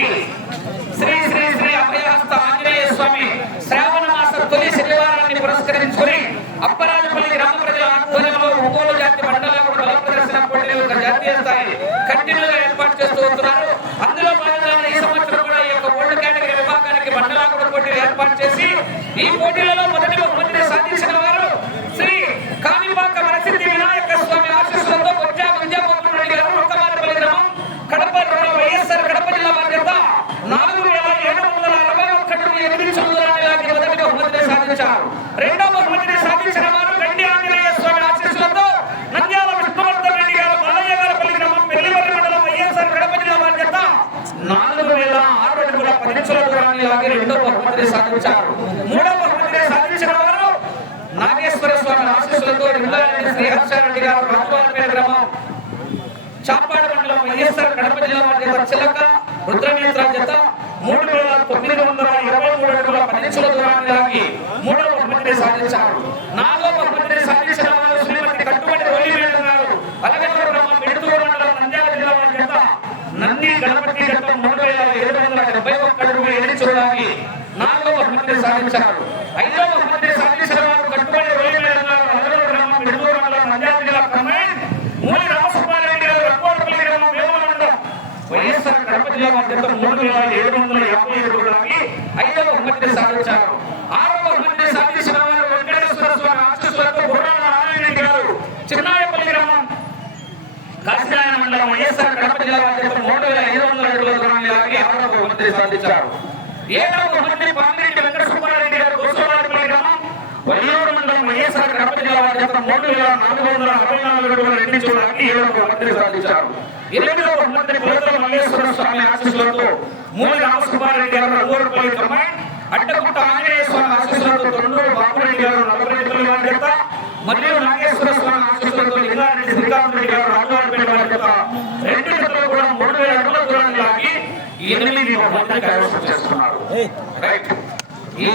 ఉన్నటువంటి శ్రీ శ్రీ శ్రీ అభయహస్త ఆంజనేయ స్వామి శ్రావణ మాస తొలి శనివారాన్ని పురస్కరించుకుని అప్పరాజపల్లి గ్రామ ప్రజల ఆధ్వర్యంలో ఒంగోలు జాతి మండలం బల ప్రదర్శన పోటీలు జాతీయ స్థాయి కంటిన్యూగా ఏర్పాటు చేస్తూ వస్తున్నారు. అందులో భాగంగానే ఈ సంవత్సరం కూడా ఈ యొక్క ఓల్డ్ కేటగిరీ విభాగానికి మండలాకుడు పోటీలు ఏర్పాటు చేసి ఈ పోటీలలో మొదటి బహుమతిని సాధించిన వారు శ్రీ కాణిపాక వరసిద్ధి వినాయక స్వామి ఆశీస్సులతో కొచ్చా విద్యాభవన్ రెడ్డి గారు ఒక్కమారపల్లి గ్రామం కడప రోడ్డు వైఎస్ఆర్ కడప జిల్లా బాధ్యత నాలుగు వేల ఏడు వందల అరవై ఒక్కటి ఎనిమిది చదువులాంటి మొదటి బహుమతిని సాధించారు రెండవ బహుమతిని సాధించిన వారు గండి ఆంజనేయ స్వామి ఆశీస్సులతో నంద్యాల విష్ణువర్ధన్ రెడ్డి గారు బాలయ్య గారపల్లి గ్రామం పెళ్ళిమర్రి మండలం వైఎస్ఆర్ కడప జిల్లా వారి చేత నాలుగు వేల ఆరు అడుగుల పది చదువులాంటి లాగి రెండో బహుమతిని సాధించారు మూడవ బహుమతిని సాధించిన వారు నాగేశ్వర స్వామి ఆశీస్సులతో రిల్లారెడ్డి శ్రీహర్షారెడ్డి గారు రాజువారిపేట గ్రామం చాపాడు మండలం వైఎస్ఆర్ కడప జిల్లా వారి చేత చిలక రుద్రనేత్ర చేత మూడు వేల తొమ్మిది వందల సాధించిన పదించుల దూరాన్ని మూడవ బహుమతిని సాధించారు. నాలుగో బహుమతిని సాధించిన వారు శ్రీమతి కట్టుబడి రోలి వెళ్తున్నారు గారు అలగనూరు గ్రామం మిడుతూరు మండలం నంద్యాల జిల్లా బాధ్యత నంది గణపతి జత మూడు వేల ఏడు వందల డెబ్బై ఒక్క అడుగులు ఏడు చూడడానికి నాలుగో బహుమతిని సాధించారు. ఐదవ బహుమతిని సాధించిన వారు కట్టుబడి రోలి అలగనూరు గ్రామం మిడుతూరు మండలం నంద్యాల జిల్లా కమాండ్ రామసుబ్బారెడ్డి గారు గ్రామం వేమల మండలం. వైఎస్ఆర్ కడప జిల్లా మూడు వేల ఏడు వందల యాభై ఏడు లాగి ఐదవ బహుమతిని సాధించారు ఆరవ బహుమతిని సాధించిన వారు వెంకటేశ్వర స్వామి ఆశీస్సులతో బుర్రాల నారాయణ గారు చిన్నాయపల్లి గ్రామం కాశీనారాయణ మండలం వైఎస్ఆర్ కడప జిల్లా మధ్యత మూడు వేల ఐదు వందల అడుగుల దూరాన్ని లాగి ఆరవ బహుమతిని సాధించారు ఏడవ బహుమతిని పామిరెడ్డి వెంకట సుబ్బారెడ్డి గారు గోసవాడపల్లి గ్రామం వల్లూరు మండలం వైఎస్ఆర్ కడప జిల్లా మధ్యత మూడు వేల నాలుగు వందల అరవై నాలుగు అడుగుల రెండు చూడడానికి ఏడవ బహుమతిని సాధించారు ఎనిమిదవ బహుమతిని పులతల మల్లేశ్వర స్వామి ఆశీస్సులతో మూలి రామసుబ్బారెడ్డి గారు రంగూరుపల్లి గ్రామం అడ్డగుట్ట ఆంజనేయ స్వామి ఆశీస్సులతో తొండూరు బాపురెడ్డి గారు నలభై బాధ్యత మరియు నాగేశ్వర స్వామి ఆశీస్సులతో లింగారెడ్డి శ్రీకాంత్ రెడ్డి గారు రాజవారిపల్లి బాధ్యత రెండు జతలు కూడా మూడు వేల అడుగుల దూరాన్ని లాగి బహుమతిని కైవసం చేస్తున్నారు రైట్ ఈ